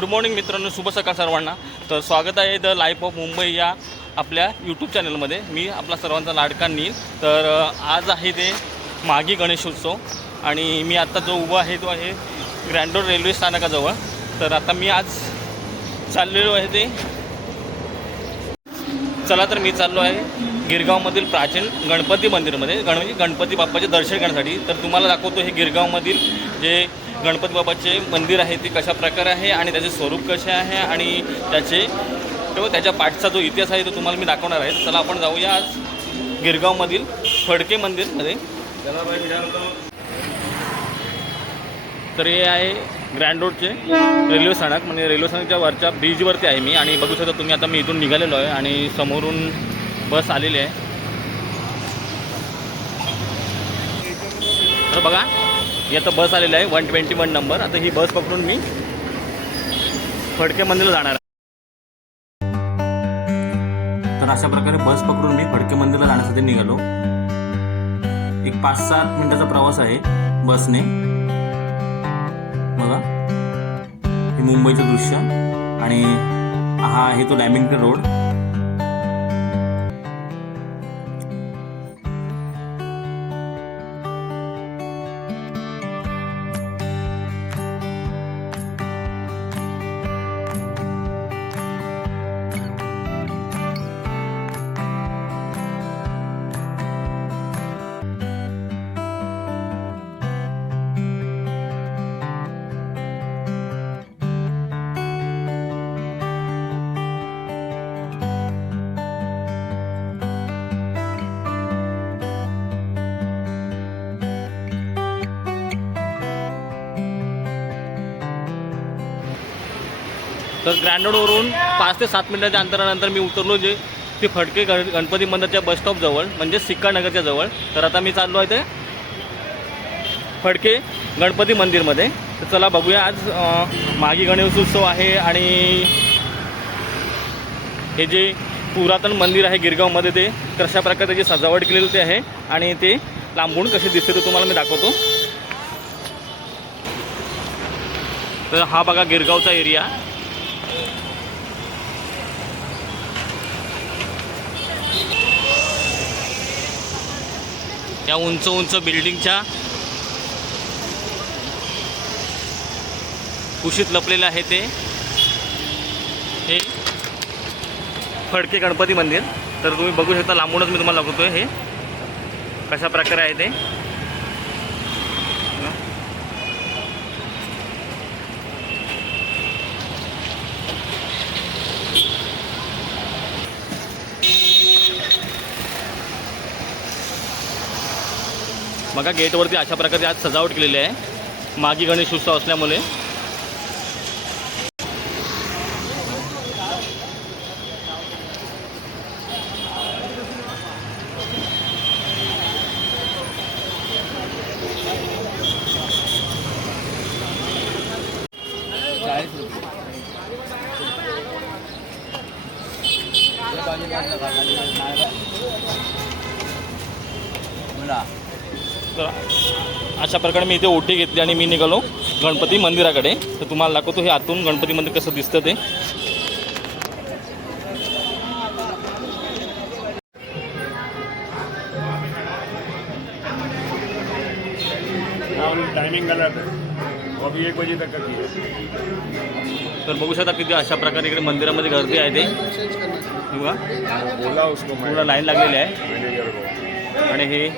Good morning मित्रांनो शुभ सकाळ सर्वांना. तर स्वागत आहे द लाईफ ऑफ मुंबई या आपल्या यूट्यूब चॅनलमध्ये. मी आपला सर्वांचा लाडका नील. तर आज आहे ते मागी गणेशोत्सव आणि मी आत्ता जो उभा आहे तो आहे ग्रँडोर रेल्वे स्थानकाजवळ. तर आता मी आज चाललेलो आहे ते चला तर मी चाललो आहे गिरगावमधील प्राचीन गणपती मंदिरमध्ये. गण म्हणजे गणपती बाप्पाचे दर्शन करण्यासाठी तर तुम्हाला दाखवतो हे गिरगावमधील जे गणपती बाबाचे मंदिर आहे ते कशा प्रकारे आहे आणि त्याचे स्वरूप कसे आहे आणि त्याचे त्याच्या पाठचा जो इतिहास आहे तो तुम्हाला मी दाखवणार आहे. चला आपण जाऊया आज गिरगावमधील फडके मंदिरमध्ये. तर हे आहे ग्रँड रोडचे रेल्वे स्थानक. म्हणजे रेल्वे स्थानकच्या वरच्या ब्रिजवरती आहे मी आणि बघू शकता तुम्ही आता मी इथून निघालेलो आहे आणि समोरून बस आलेली आहे. तर बघा आता बस आलेली आहे वन ट्वेंटी वन नंबर आता ही बस पकडून मी फडके मंदिरला जाणार आहे. तर अशा प्रकारे बस पकडून मी फडके मंदिरला जाण्यासाठी निघालो. एक पाच सात मिनिटाचा प्रवास आहे बसने. बघा. हे मुंबईचं दृश्य. आणि हा आहे तो डॅमिंग्टन रोड तर ग्रँड रोडवरून पाच ते सात मिनिटाच्या अंतरानंतर मी उतरलो जे ते फडके गण गणपती मंदिरच्या बस स्टॉपजवळ म्हणजे सिक्का नगरच्या जवळ. तर आता मी चाललो आहे ते फडके गणपती मंदिरमध्ये. तर चला बघूया आज मागी गणेश गणेशोत्सव आहे आणि हे जे पुरातन मंदिर आहे गिरगावमध्ये ते कशा प्रकारे त्याची सजावट केलेली ते आहे आणि ते लांबून कसे दिसते ते तुम्हाला मी दाखवतो. तर हा बघा गिरगावचा एरिया. त्या उंच उंच बिल्डिंगच्या कुशीत लपलेलं आहे ते. हे फडके गणपती मंदिर. तर तुम्ही बघू शकता लांबूनच मी तुम्हाला दाखवतोय हे. कशा प्रकारे आहे ते. बघा गेटवरती अशा प्रकारे आज सजावट केलेली आहे. मागी गणेश उत्सव असल्यामुळे. तर अशा प्रकारे मी इथे ओटी घेतली आणि मी निघालो गणपती मंदिराकडे. तर तुम्हाला दाखवतो हे आतून गणपती मंदिर कसं दिसतं ते. टाइमिंग गलत वो अभी एक बजे तक का किया तर बघू शकता किती अशा प्रकारे इकडे मंदिरामध्ये गर्दी आहे ते. बोला पूर्ण लाईन लागलेली आहे. आणि हे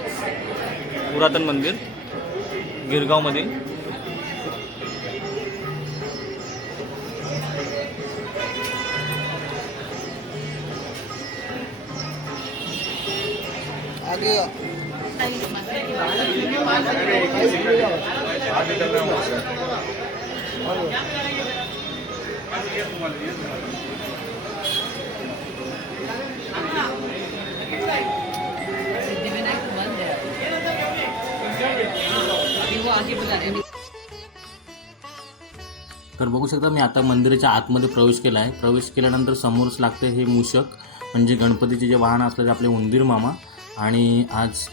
पुरातन मंदिर गिरगावमधील आगे आगे बुला रहे हैं तर बघू शकता मी आता मंदिराच्या आतमध्ये प्रवेश केला आहे प्रवेश केल्यानंतर समोरच लागते हे मूषक म्हणजे गणपतीचे जे वाहन असलेले आपले उंदीर मामा. आणि आज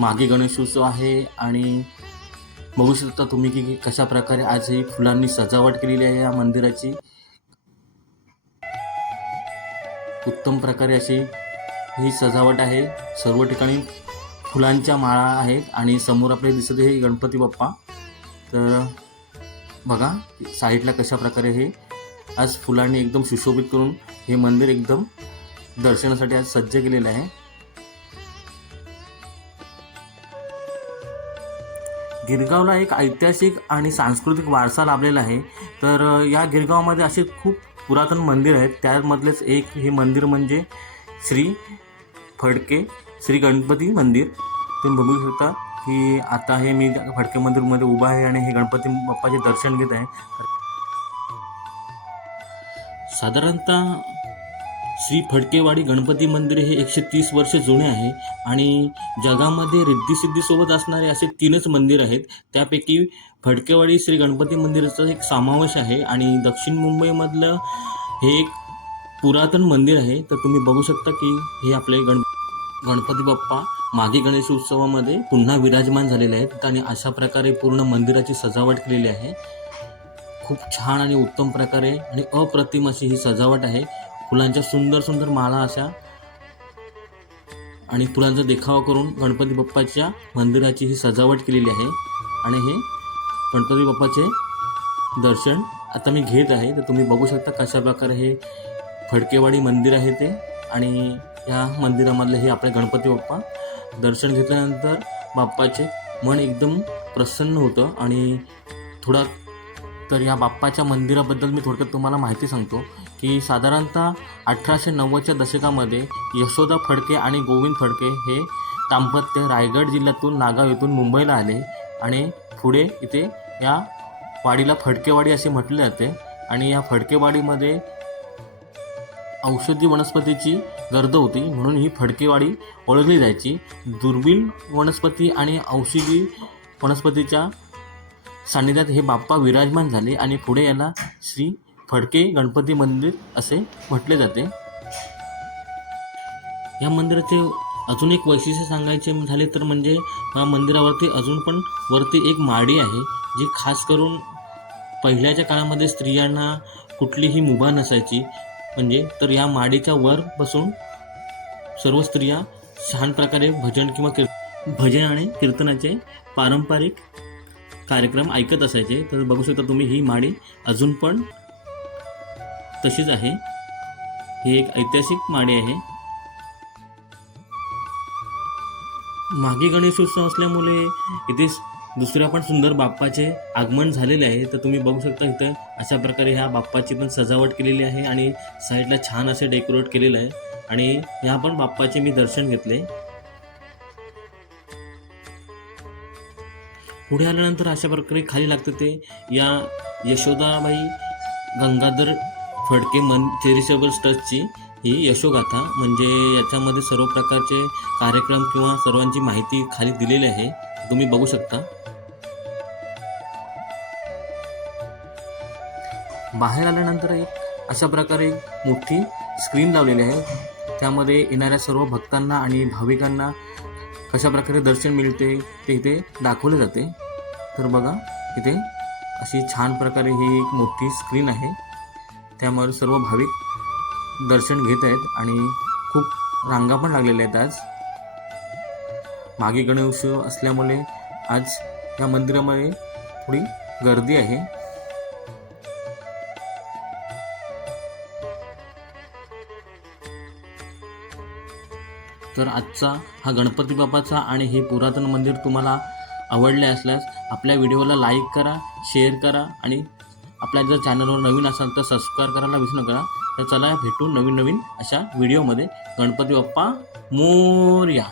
मागे गणेशोत्सव आहे आणि बघू शकता तुम्ही की कशा प्रकारे आज ही फुलांनी सजावट केलेली आहे या मंदिराची. उत्तम प्रकारे अशी ही सजावट आहे. सर्व ठिकाणी फुलांच्या माळा आहेत आणि समोर आपल्याला दिसत आहे गणपती बाप्पा. तर बघा साईडला कशा प्रकारे हे आज फुलांनी एकदम सुशोभित करून हे मंदिर एकदम दर्शनासाठी आज सज्ज केलेलं आहे. गिरगावला एक ऐतिहासिक आणि सांस्कृतिक वारसा लाभलेला आहे. तर या गिरगावमध्ये असे खूप पुरातन मंदिर आहेत. त्यामधलेच एक हे मंदिर म्हणजे श्री फडके श्री गणपती मंदिर. तुम्ही बघू शकता की आता हे मी फडके मंदिरमध्ये उभा आहे आणि हे गणपती बाप्पाचे दर्शन घेत आहे. साधारणतः श्री फडकेवाडी गणपती मंदिर हे एकशे तीस वर्ष जुने आहे आणि जगामध्ये रिद्धिसिद्धीसोबत असणारे असे तीनच मंदिर आहेत. त्यापैकी फडकेवाडी श्री गणपती मंदिराचा एक समावेश आहे आणि दक्षिण मुंबईमधलं हे एक पुरातन मंदिर आहे. तर तुम्ही बघू शकता की हे आपले गण गणपती बाप्पा मागे गणेश उत्सवामध्ये पुन्हा विराजमान झालेले आहेत. आणि अशा प्रकारे पूर्ण मंदिराची सजावट केलेली आहे. खूप छान आणि उत्तम प्रकारे आणि अप्रतिम अशी ही सजावट आहे. फुलांच्या सुंदर सुंदर माळा अशा. आणि फुलांचा देखावा करून गणपती बाप्पाच्या मंदिराची ही सजावट केलेली आहे. आणि हे गणपती बाप्पाचे दर्शन आता मी घेत आहे. तर तुम्ही बघू शकता कशा प्रकारे हे फडकेवाडी मंदिर आहे ते. आणि या मंदिरामधले हे आपले गणपती बाप्पा. दर्शन घेतल्यानंतर बाप्पाचे मन एकदम प्रसन्न होतं आणि थोडा तर या बाप्पाच्या मंदिराबद्दल मी थोडक्यात तुम्हाला माहिती सांगतो की साधारणतः अठराशे नव्वदच्या दशकामध्ये यशोदा फडके आणि गोविंद फडके हे दाम्पत्य रायगड जिल्ह्यातून नागाव येथून मुंबईला आले आणि पुढे इथे या वाडीला फडकेवाडी असे म्हटले जाते. आणि या फडकेवाडीमध्ये औषधी वनस्पतीची गर्द होती. म्हणून ही फडकेवाडी ओळखली जायची. दुर्बिण वनस्पती आणि औषधी वनस्पतीच्या सान्निध्यात हे बाप्पा विराजमान झाले आणि पुढे याला श्री फडके गणपती मंदिर असे म्हटले जाते. या मंदिराचे अजून एक वैशिष्ट्य सांगायचे झाले तर म्हणजे या मंदिरावरती अजून पण वरती एक माडी आहे जी खास करून पहिल्याच्या काळामध्ये स्त्रियांना कुठलीही मुभा नसायची. म्हणजे तर या माडीच्या वर बसून सर्व स्त्रिया छान प्रकारे भजन किंवा कीर् भजन आणि कीर्तनाचे पारंपरिक कार्यक्रम ऐकत असायचे. तर बघू शकता तुम्ही ही माडी अजून पण तशीच आहे. ही एक ऐतिहासिक माडी आहे. मागे गणेशोत्सव असल्यामुळे इथे दुसऱ्या पण सुंदर बाप्पाचे आगमन झालेले आहे तर तुम्ही बघू शकता इथं अशा प्रकारे ह्या बाप्पाची पण सजावट केलेली आहे आणि साईडला छान असे डेकोरेट केलेलं आहे. आणि ह्या पण बाप्पाचे मी दर्शन घेतले. पुढे आल्यानंतर अशा प्रकारे खाली लागतं ते या यशोदाबाई गंगाधर फडके मन चॅरिटेबल ट्रस्टची ही यशोगाथा. म्हणजे याच्यामध्ये सर्व प्रकारचे कार्यक्रम किंवा सर्वांची माहिती खाली दिलेली आहे. तुम्ही बघू शकता. बाहेर आल्यानंतर एक अशा प्रकारे मोठी स्क्रीन लावलेली आहे. त्यामध्ये येणाऱ्या सर्व भक्तांना आणि भाविकांना कशा प्रकारे दर्शन मिळते ते इथे दाखवले जाते. तर बघा इथे अशी छान प्रकारे ही एक मोठी स्क्रीन आहे. त्यामुळे सर्व भाविक दर्शन घेत आहेत आणि खूप रांगा पण लागलेल्या आहेत आज. मागे गणेश असल्यामुळे आज या मंदिरामध्ये थोडी गर्दी आहे. तर आजचा हा गणपती बाप्पाचा आणि हे पुरातन मंदिर तुम्हाला आवडले असल्यास आपल्या व्हिडिओला लाईक करा शेअर करा आणि आपल्या जर चॅनलवर नवीन असाल तर सबस्क्राईब करायला विसरू नका. तर चला भेटू नवीन नवीन अशा व्हिडिओमध्ये. गणपती बाप्पा मोर्या.